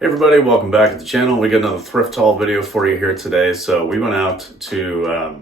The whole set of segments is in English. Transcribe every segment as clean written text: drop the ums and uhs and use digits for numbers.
Hey everybody, welcome back to the channel. We got another thrift haul video for you here today. So we went out to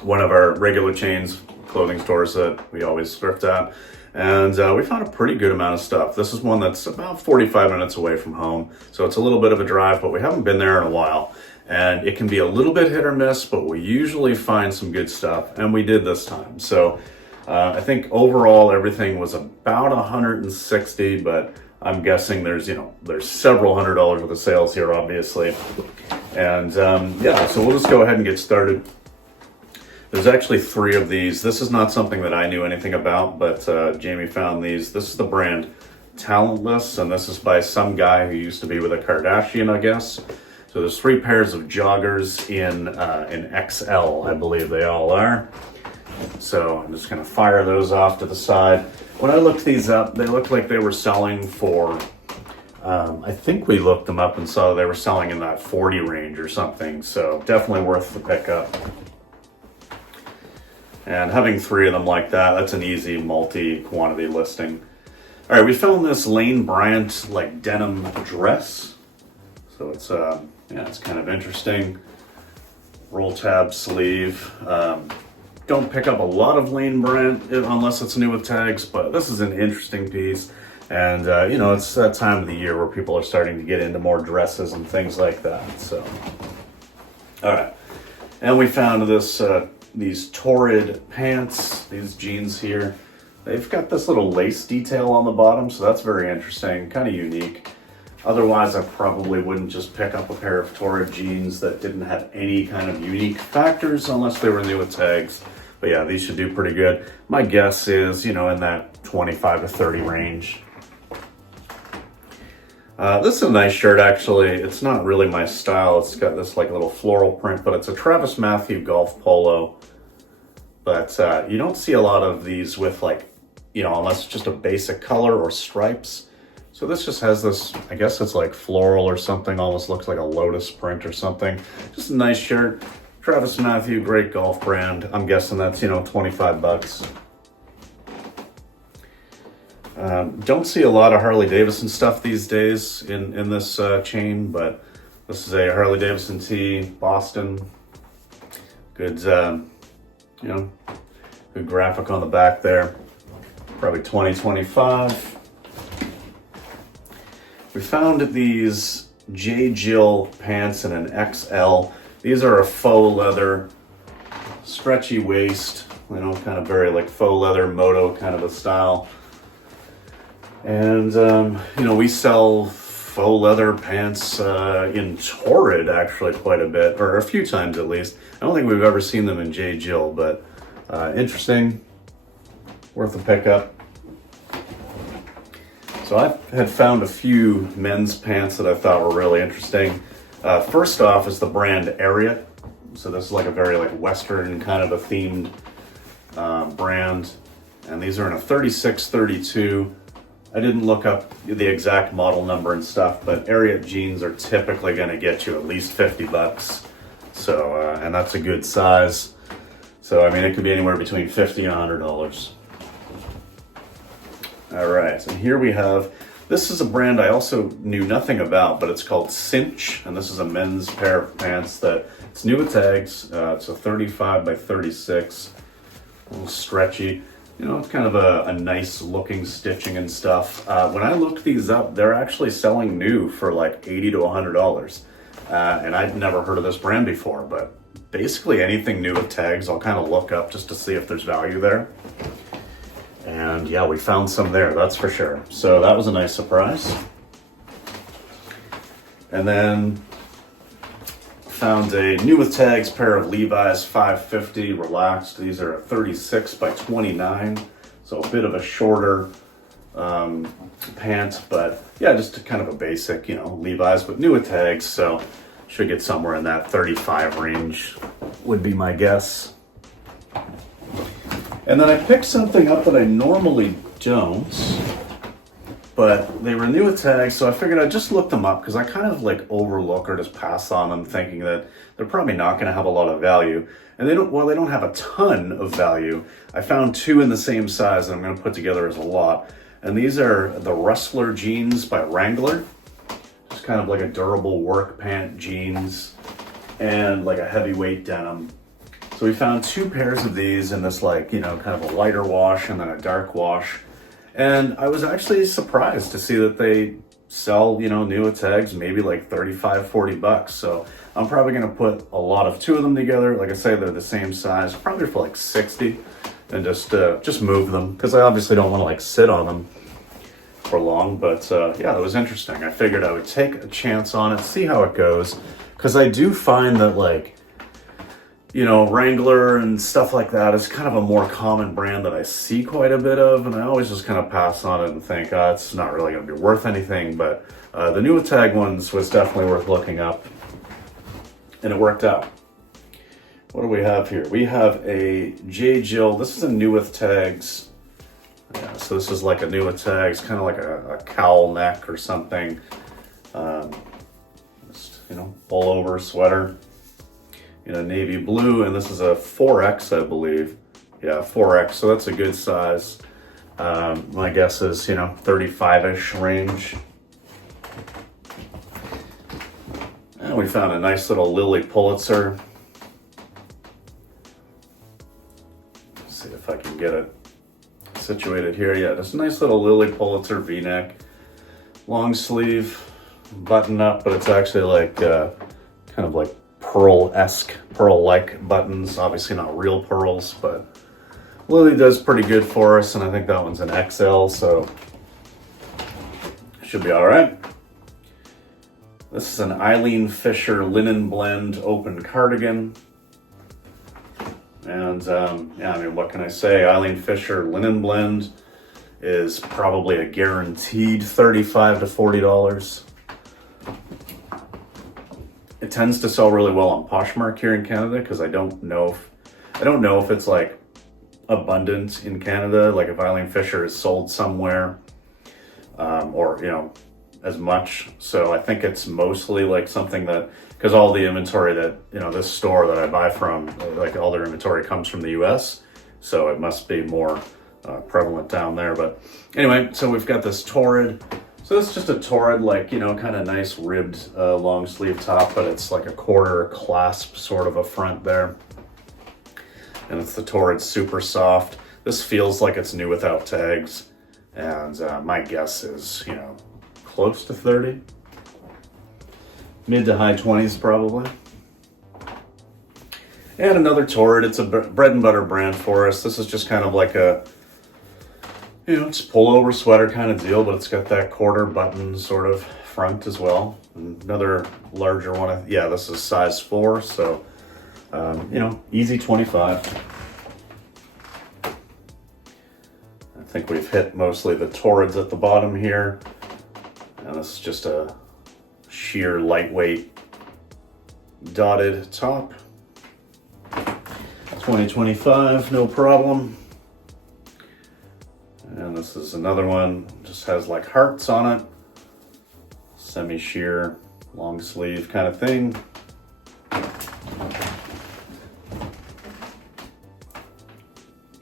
one of our regular chains, clothing stores that we always thrift at, and we found a pretty good amount of stuff. This is one that's about 45 minutes away from home, so it's a little bit of a drive, but we haven't been there in a while. And it can be a little bit hit or miss, but we usually find some good stuff, and we did this time. So I think overall everything was about 160, but I'm guessing there's several $100s worth of sales here, obviously. And yeah, so we'll just go ahead and get started. There's actually 3 of these. This is not something that I knew anything about, but Jamie found these. This is the brand Talentless, and this is by some guy who used to be with a Kardashian, I guess. So there's 3 pairs of joggers in XL, I believe they all are. So I'm just gonna fire those off to the side. When I looked these up, they looked like they were selling for, I think we looked them up and saw they were selling in that 40 range or something. So definitely worth the pickup. And having 3 of them like that, that's an easy multi-quantity listing. All right, we found this Lane Bryant like denim dress. So it's yeah, it's kind of interesting. Roll tab sleeve. Don't pick up a lot of Lane Bryant unless it's new with tags, but this is an interesting piece. And you know, it's that time of the year where people are starting to get into more dresses and things like that. So, all right. And we found this these Torrid pants, these jeans here. They've got this little lace detail on the bottom, so that's very interesting, kind of unique. Otherwise, I probably wouldn't just pick up a pair of Torrid jeans that didn't have any kind of unique factors unless they were new with tags. But yeah, these should do pretty good. My guess is, you know, in that 25 to 30 range. This is a nice shirt, actually. It's not really my style. It's got this like little floral print, but it's a Travis Matthew golf polo. But you don't see a lot of these with like, you know, unless it's just a basic color or stripes. So this just has this, I guess it's like floral or something, almost looks like a lotus print or something. Just a nice shirt. Travis Matthew, great golf brand. I'm guessing that's, you know, 25 bucks. Don't see a lot of Harley Davidson stuff these days in this chain, but this is a Harley Davidson tee, Boston. Good, you know, good graphic on the back there. Probably 2025. We found these J. Jill pants in an XL. These are a faux leather, stretchy waist, you know, kind of very like faux leather moto kind of a style. And, you know, we sell faux leather pants in Torrid actually quite a bit, or a few times at least. I don't think we've ever seen them in J. Jill, but interesting, worth a pickup. So I had found a few men's pants that I thought were really interesting. First off is the brand Ariat. So this is like a very like Western kind of a themed brand. And these are in a 36-32. I didn't look up the exact model number and stuff, but Ariat jeans are typically gonna get you at least 50 bucks. So, and that's a good size. So, I mean, it could be anywhere between $50 and $100. All right, and here we have, this is a brand I also knew nothing about, but it's called Cinch, and this is a men's pair of pants that, it's new with tags. It's a 35 by 36, a little stretchy. You know, it's kind of a nice looking stitching and stuff. When I looked these up, they're actually selling new for like $80 to $100. And I'd never heard of this brand before, but basically anything new with tags, I'll kind of look up just to see if there's value there. And yeah, we found some there, that's for sure. So that was a nice surprise. And then found a new with tags pair of Levi's 550 relaxed. These are a 36 by 29, so a bit of a shorter pant, but yeah, just kind of a basic, you know, Levi's, but new with tags, so should get somewhere in that 35 range would be my guess. And then I picked something up that I normally don't, but they were new with tags, so I figured I'd just look them up because I kind of like overlook or just pass on them thinking that they're probably not going to have a lot of value. And they don't have a ton of value. I found 2 in the same size that I'm going to put together as a lot. And these are the Rustler jeans by Wrangler. kind of like a durable work pant jeans and like a heavyweight denim. So we found 2 pairs of these in this like, you know, kind of a lighter wash and then a dark wash. And I was actually surprised to see that they sell, you know, new tags, maybe like 35, 40 bucks. So I'm probably going to put a lot of 2 of them together. Like I say, they're the same size, probably for like 60, and just move them, because I obviously don't want to like sit on them for long. But yeah, it was interesting. I figured I would take a chance on it, see how it goes, because I do find that, like, you know, Wrangler and stuff like that is kind of a more common brand that I see quite a bit of, and I always just kind of pass on it and think, it's not really going to be worth anything. But the new tag ones was definitely worth looking up, and it worked out. What do we have here? We have a J. Jill. This is a new with tags. Yeah, so this is like a new with tags, kind of like a cowl neck or something. Just, you know, pullover sweater in a navy blue, and this is a 4X, I believe. Yeah, 4X, so that's a good size. My guess is, you know, 35-ish range. And we found a nice little Lily Pulitzer. Let's see if I can get it situated here. Yeah, this nice little Lily Pulitzer V-neck, long sleeve, button up, but it's actually like kind of like pearl-esque, pearl-like buttons. Obviously not real pearls, but Lily does pretty good for us, and I think that one's an XL, so should be all right. This is an Eileen Fisher linen blend open cardigan. And yeah, I mean, what can I say? Eileen Fisher linen blend is probably a guaranteed $35 to $40. It tends to sell really well on Poshmark here in Canada, because I don't know if it's like abundant in Canada, like if Eileen Fisher is sold somewhere, or, you know, as much. So I think it's mostly like something that, because all the inventory that, you know, this store that I buy from, like all their inventory comes from the US, so it must be more prevalent down there. But anyway, so we've got this Torrid. So it's just a Torrid, like, you know, kind of nice ribbed long sleeve top, but it's like a quarter clasp sort of a front there. And it's the Torrid Super Soft. This feels like it's new without tags, and my guess is, you know, close to 30. Mid to high 20s probably. And another Torrid. It's a bread and butter brand for us. This is just kind of like a, you know, it's pullover sweater kind of deal, but it's got that quarter button sort of front as well. Another larger one. Yeah, this is size 4, so you know, easy 25. I think we've hit mostly the Torrids at the bottom here. And this is just a sheer lightweight dotted top. 2025, no problem. And this is another one, just has like hearts on it. Semi-sheer, long sleeve kind of thing.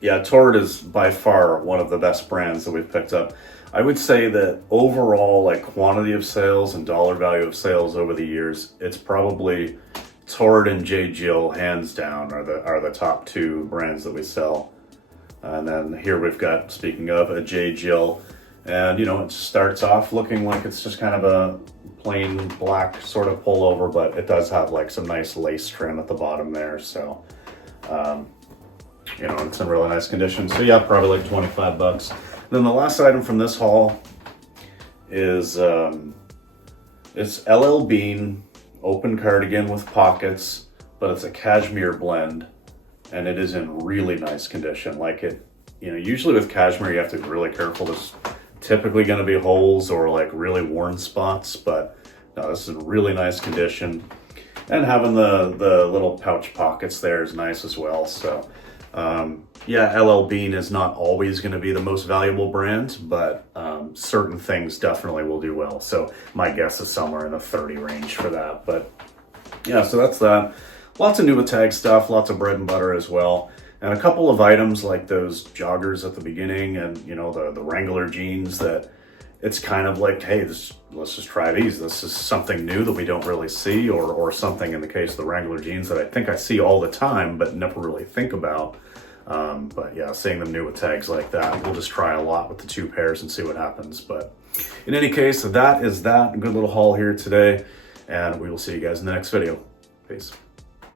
Yeah, Torrid is by far one of the best brands that we've picked up. I would say that overall, like quantity of sales and dollar value of sales over the years, it's probably Torrid and J. Jill, hands down, are the top 2 brands that we sell. And then here we've got, speaking of, a J. Jill, and, you know, it starts off looking like it's just kind of a plain black sort of pullover, but it does have like some nice lace trim at the bottom there. So, you know, it's in really nice condition. So yeah, probably like 25 bucks. Then the last item from this haul is it's LL Bean open cardigan with pockets, but it's a cashmere blend, and it is in really nice condition. Like, it, you know, usually with cashmere you have to be really careful. There's typically going to be holes or like really worn spots, but no, this is in really nice condition. And having the little pouch pockets there is nice as well. So yeah, LL Bean is not always going to be the most valuable brand, but certain things definitely will do well. So my guess is somewhere in the 30 range for that. But yeah, so that's that. Lots of new with tag stuff, lots of bread and butter as well. And a couple of items like those joggers at the beginning, and, you know, the Wrangler jeans that, it's kind of like, hey, let's just try these. This is something new that we don't really see, or something in the case of the Wrangler jeans that I think I see all the time, but never really think about. But yeah, seeing them new with tags like that, we'll just try a lot with the 2 pairs and see what happens. But in any case, that is that. Good little haul here today, and we will see you guys in the next video. Peace.